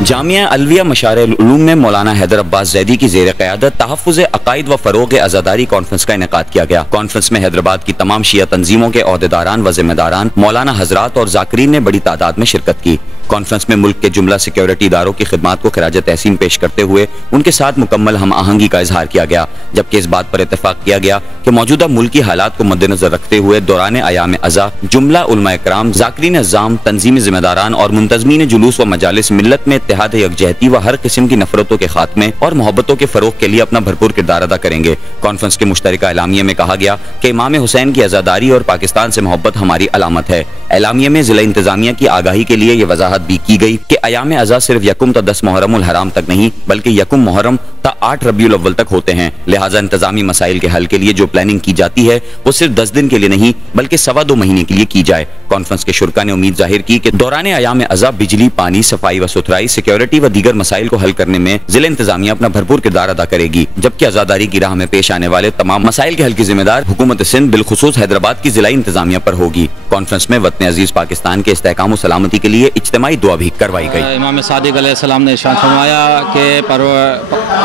जामिया अलविया मशारिल उलूम में मौलाना हैदर अब्बास ज़ैदी की ज़ेर क़यादत तहफ़्फ़ुज़ अक़ाइद व फ़रोग़ अज़ादारी कॉन्फ्रेंस का इनेकाद किया गया। कॉन्फ्रेंस में हैदराबाद की तमाम शिया तंजीमों के ओहदेदारान व ज़िम्मेदारान, मौलाना हज़रात और ज़ाकिरीन ने बड़ी तादाद में शिरकत की। कॉन्फ्रेंस में मुल्क के जुमला सिक्योरिटी इदारों की खिदमात को खिराज तहसीन पेश करते हुए उनके साथ मुकम्मल हम आहंगी का इजहार किया गया, जबकि इस बात पर इत्तफाक किया गया कि मौजूदा मुल्की हालात को मद्देनजर रखते हुए दौरान आयाम अज़ा जुमला उलमा इकराम, ज़ाकिरीन अज़्ज़ाम, तंजीमी ज़िम्मेदारान और मुंतज़मीन जुलूस व मजालिस मिल्लत में इत्तेहाद, यकजहती व हर किस्म की नफरतों के खात्मे और मोहब्बतों के फ़रोग़ के लिए अपना भरपूर किरदार अदा करेंगे। कॉन्फ्रेंस के मुश्तरका एलामिया में कहा गया कि इमाम हुसैन की आज़ादारी और पाकिस्तान से मोहब्बत हमारी अलामत है। एलामिया में ज़िला इंतज़ामिया की आगाही के लिए ये वजाहत भी की गई कि अयाम अज़ा सिर्फ यकुम ता 10 मुहर्रमुल हराम तक नहीं, बल्कि यकुम मुहर्रम ता 8 रबीउल अव्वल तक होते हैं। लिहाजा इंतजामी मसाइल के हल के लिए जो प्लानिंग की जाती है वो सिर्फ 10 दिन के लिए नहीं बल्कि 2.25 महीने के लिए की जाए। कॉन्फ्रेंस के शुरका ने उम्मीद जाहिर की कि दौरान अयाम अज़ा बिजली, पानी, सफाई व सुथराई, सिक्योरिटी व दीगर मसाइल को हल करने में जिला इंतजामिया अपना भरपूर किरदार अदा करेगी, जबकि आज़ादारी की राह में पेश आने वाले तमाम मसाइल के हल की जिम्मेदार हुकूमत सिंध बिलखुसूस हैदराबाद की जिला इंतजामिया पर होगी। कॉन्फ्रेंस में वतन अजीज पाकिस्तान के इस्तेहकाम व सलामती के लिए इज्तिमाई दुआ भी करवाई गई। इमाम सादिक अलैहिस्सलाम ने इरशाद फरमाया कि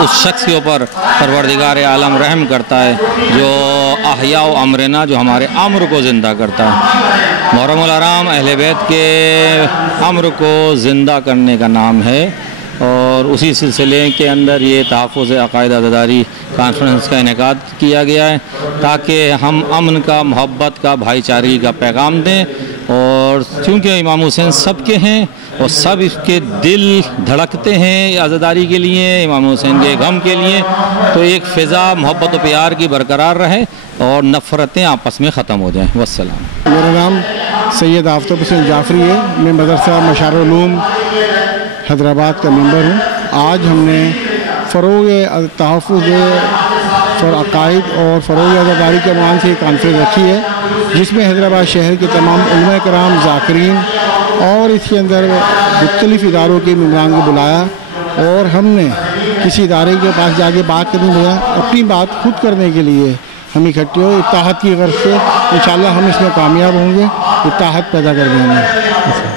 उस शख्स के ऊपर परवरदिगार आलम रहम करता है जो अहया व अमरना, जो हमारे अम्र को ज़िंदा करता है। मुहर्रमुल हराम अहले बैत के अम्र को ज़िंदा करने का नाम है और उसी सिलसिले के अंदर ये तहफ़्फ़ुज़ अक़ाइद अज़ादारी कॉन्फ्रेंस का इनेकाद किया गया है ताकि हम अमन का, मोहब्बत का, भाईचारे का पैगाम दें। और चूँकि इमाम हुसैन सबके हैं और सब इसके दिल धड़कते हैं आज़ादारी के लिए, इमाम हुसैन के गम के लिए, तो एक फ़िज़ा मोहब्बत और प्यार की बरकरार रहे और नफ़रतें आपस में ख़त्म हो जाएँ। वस्सलाम। मेरा नाम सैयद आफ़ताब हुसैन जाफ़री है। मैं मदरसा मशारिल उलूम हैदराबाद का मेंबर हूँ। आज हमने फ़रोग़ तहफ़्फ़ुज़ अक़ाइद और फ़रोग़ अज़ादारी के मान से कॉन्फ्रेंस रखी है, जिसमें हैदराबाद शहर के तमाम उलमा कराम, ज़ाकिरीन और इसके अंदर मुख्तलिफ़ इदारों के मेम्बरान को बुलाया और हमने किसी इदारे के पास जाके बात करने दिया, अपनी बात खुद करने के लिए हम इकट्ठे हो इत्तेहाद की गर्ज से इंशाअल्लाह हम इसमें कामयाब होंगे, इत्तेहाद पैदा कर देंगे।